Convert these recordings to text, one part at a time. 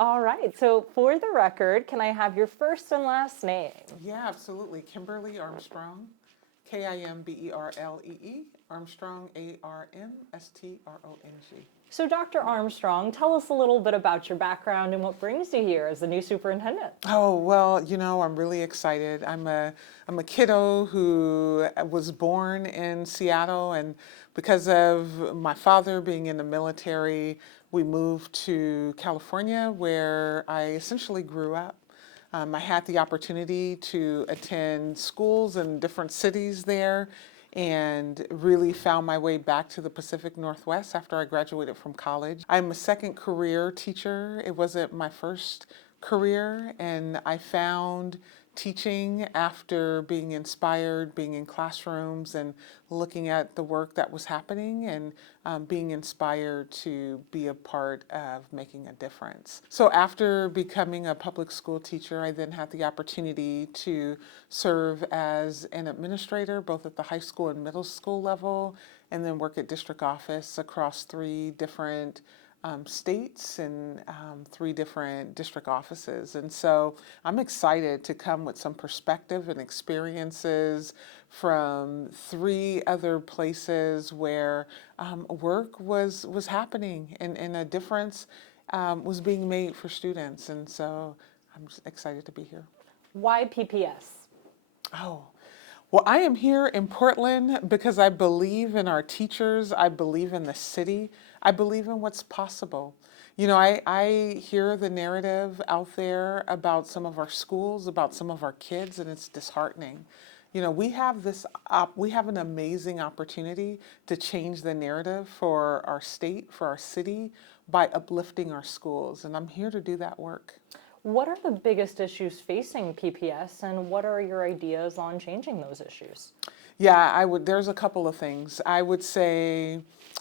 All right, so for the record, can I have your first and last name? Yeah, absolutely. Kimberlee Armstrong, Kimberlee, Armstrong, Armstrong. So Dr. Armstrong, tell us a little bit about your background and what brings you here as the new superintendent. Oh, well, I'm really excited. I'm a kiddo who was born in Seattle, and because of my father being in the military, we moved to California where I essentially grew up. I had the opportunity to attend schools in different cities there and really found my way back to the Pacific Northwest after I graduated from college. I'm a second career teacher. It wasn't my first career, and I found teaching after being inspired, being in classrooms and looking at the work that was happening and being inspired to be a part of making a difference. So after becoming a public school teacher, I then had the opportunity to serve as an administrator, both at the high school and middle school level, and then work at district office across three different states and three different district offices. And so I'm excited to come with some perspective and experiences from three other places where work was happening and a difference was being made for students. And so I'm just excited to be here. Why PPS? Oh, well, I am here in Portland because I believe in our teachers. I believe in the city. I believe in what's possible. I hear the narrative out there about some of our schools, about some of our kids, and it's disheartening. We have we have an amazing opportunity to change the narrative for our state, for our city, by uplifting our schools, and I'm here to do that work. What are the biggest issues facing PPS, and what are your ideas on changing those issues? Yeah, there's a couple of things. I would say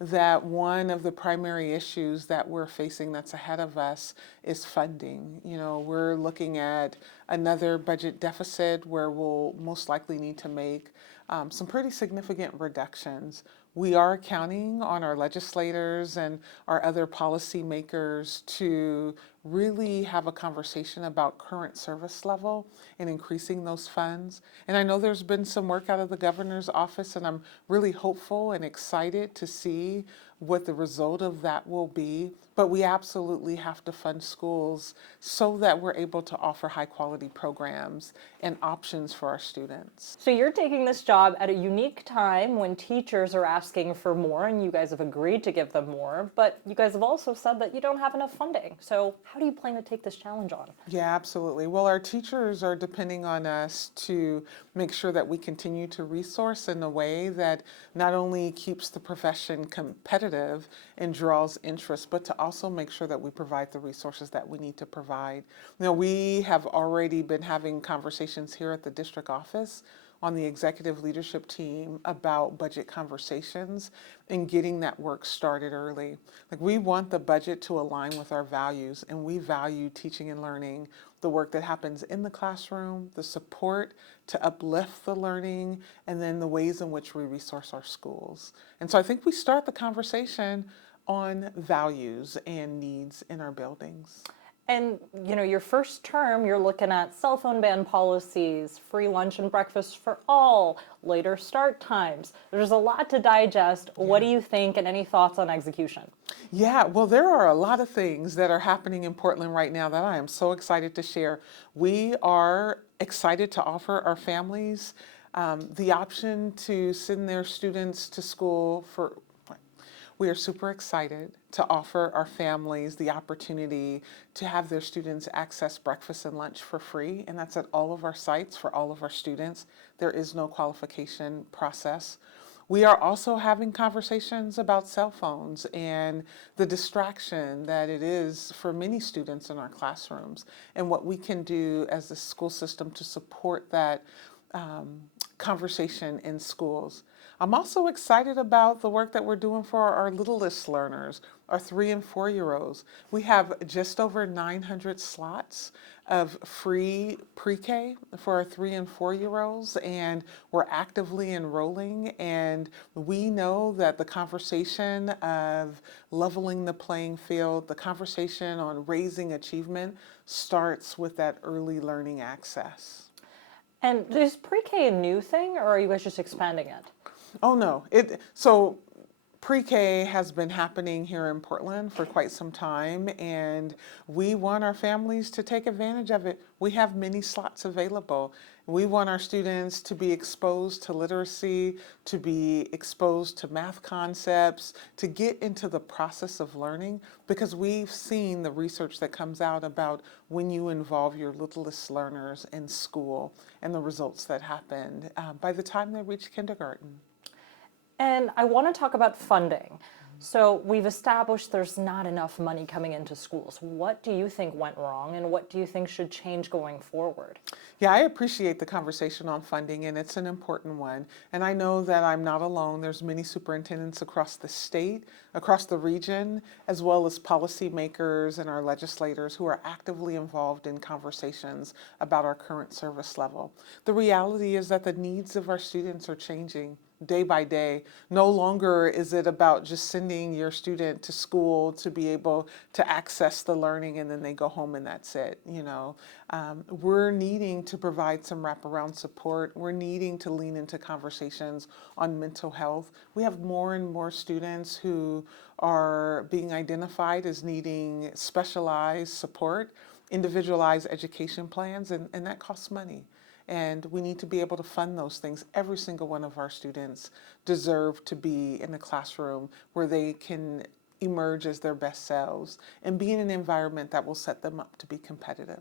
that one of the primary issues that we're facing that's ahead of us is funding. We're looking at another budget deficit where we'll most likely need to make some pretty significant reductions. We are counting on our legislators and our other policymakers to really have a conversation about current service level and increasing those funds. And I know there's been some work out of the governor's office, and I'm really hopeful and excited to see what the result of that will be. But we absolutely have to fund schools so that we're able to offer high quality programs and options for our students. So you're taking this job at a unique time when teachers are asking for more, and you guys have agreed to give them more, but you guys have also said that you don't have enough funding. So how do you plan to take this challenge on? Yeah, absolutely. Well, our teachers are depending on us to make sure that we continue to resource in a way that not only keeps the profession competitive and draws interest, but to also make sure that we provide the resources that we need to provide. We have already been having conversations here at the district office on the executive leadership team about budget conversations and getting that work started early. We want the budget to align with our values, and we value teaching and learning, the work that happens in the classroom, the support to uplift the learning, and then the ways in which we resource our schools. And so I think we start the conversation on values and needs in our buildings. And, your first term, you're looking at cell phone ban policies, free lunch and breakfast for all, later start times. There's a lot to digest. Yeah. What do you think, and any thoughts on execution? Yeah, well, there are a lot of things that are happening in Portland right now that I am so excited to share. We are excited to offer our families the option to send their students to school for. We are super excited to offer our families the opportunity to have their students access breakfast and lunch for free, and that's at all of our sites for all of our students. There is no qualification process. We are also having conversations about cell phones and the distraction that it is for many students in our classrooms, and what we can do as a school system to support that conversation in schools. I'm also excited about the work that we're doing for our littlest learners, our 3 and 4-year-olds. We have just over 900 slots of free PreK for our 3 and 4-year-olds, and we're actively enrolling. And we know that the conversation of leveling the playing field, the conversation on raising achievement starts with that early learning access. And is PreK a new thing, or are you guys just expanding it? Oh no, so PreK has been happening here in Portland for quite some time, and we want our families to take advantage of it. We have many slots available. We want our students to be exposed to literacy, to be exposed to math concepts, to get into the process of learning, because we've seen the research that comes out about when you involve your littlest learners in school and the results that happen by the time they reach kindergarten. And I want to talk about funding. So we've established there's not enough money coming into schools. What do you think went wrong, and what do you think should change going forward? Yeah, I appreciate the conversation on funding, and it's an important one. And I know that I'm not alone. There's many superintendents across the state, across the region, as well as policymakers and our legislators who are actively involved in conversations about our current service level. The reality is that the needs of our students are changing day by day. No longer is it about just sending your student to school to be able to access the learning and then they go home and that's it. We're needing to provide some wraparound support. We're needing to lean into conversations on mental health. We have more and more students who are being identified as needing specialized support, individualized education plans, and that costs money. And we need to be able to fund those things. Every single one of our students deserve to be in a classroom where they can emerge as their best selves and be in an environment that will set them up to be competitive.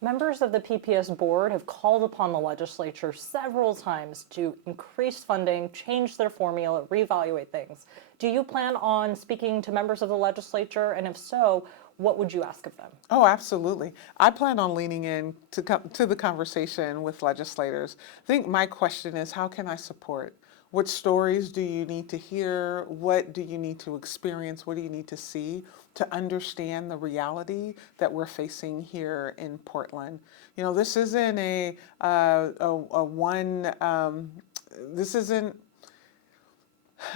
Members of the PPS board have called upon the legislature several times to increase funding, change their formula, reevaluate things. Do you plan on speaking to members of the legislature? And if so, what would you ask of them? Oh, absolutely. I plan on leaning in to the conversation with legislators. I think my question is, how can I support? What stories do you need to hear? What do you need to experience? What do you need to see to understand the reality that we're facing here in Portland? This isn't this isn't,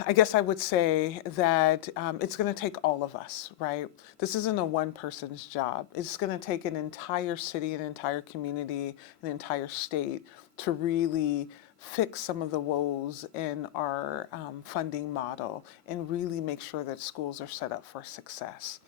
I guess I would say that it's going to take all of us, right? This isn't a one person's job. It's going to take an entire city, an entire community, an entire state to really fix some of the woes in our funding model and really make sure that schools are set up for success.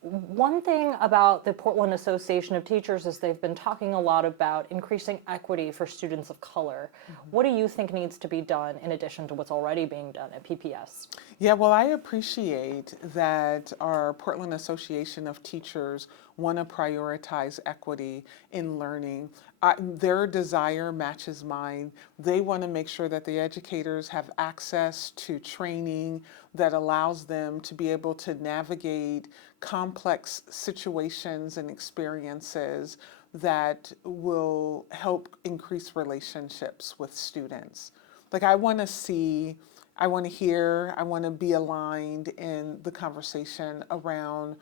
One thing about the Portland Association of Teachers is they've been talking a lot about increasing equity for students of color. What do you think needs to be done in addition to what's already being done at PPS? Yeah, well, I appreciate that our Portland Association of Teachers want to prioritize equity in learning. Their desire matches mine. They want to make sure that the educators have access to training that allows them to be able to navigate complex situations and experiences that will help increase relationships with students. Like I want to hear, I want to be aligned in the conversation around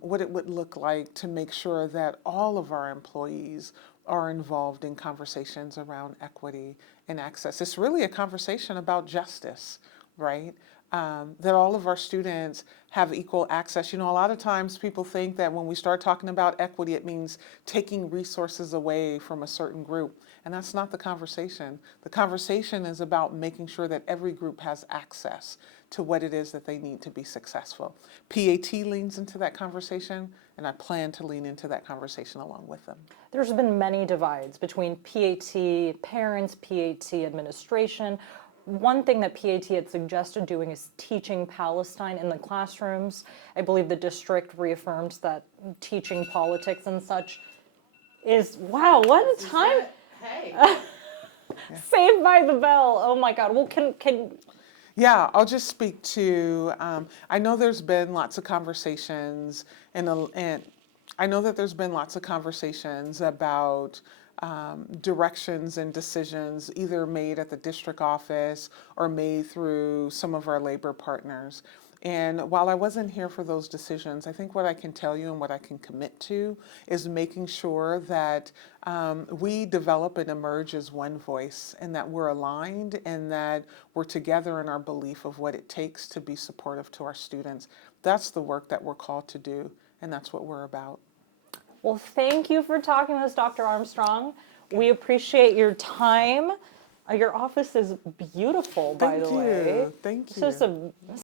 what it would look like to make sure that all of our employees are involved in conversations around equity and access. It's really a conversation about justice, right? That all of our students have equal access. A lot of times people think that when we start talking about equity, it means taking resources away from a certain group. And that's not the conversation. The conversation is about making sure that every group has access to what it is that they need to be successful. PAT leans into that conversation, and I plan to lean into that conversation along with them. There's been many divides between PAT parents, PAT administration. One thing that PAT had suggested doing is teaching Palestine in the classrooms. I believe the district reaffirmed that teaching politics and such is, wow, what a time. Hey. Saved by the bell. Oh my God. Well, can Yeah, I'll just speak to, I know there's been lots of conversations and I know that there's been lots of conversations about directions and decisions either made at the district office or made through some of our labor partners. And while I wasn't here for those decisions, I think what I can tell you and what I can commit to is making sure that we develop and emerge as one voice, and that we're aligned, and that we're together in our belief of what it takes to be supportive to our students. That's the work that we're called to do, and that's what we're about. Well, thank you for talking with us, Dr. Armstrong. We appreciate your time. Your office is beautiful, by the way. Thank you. It's just a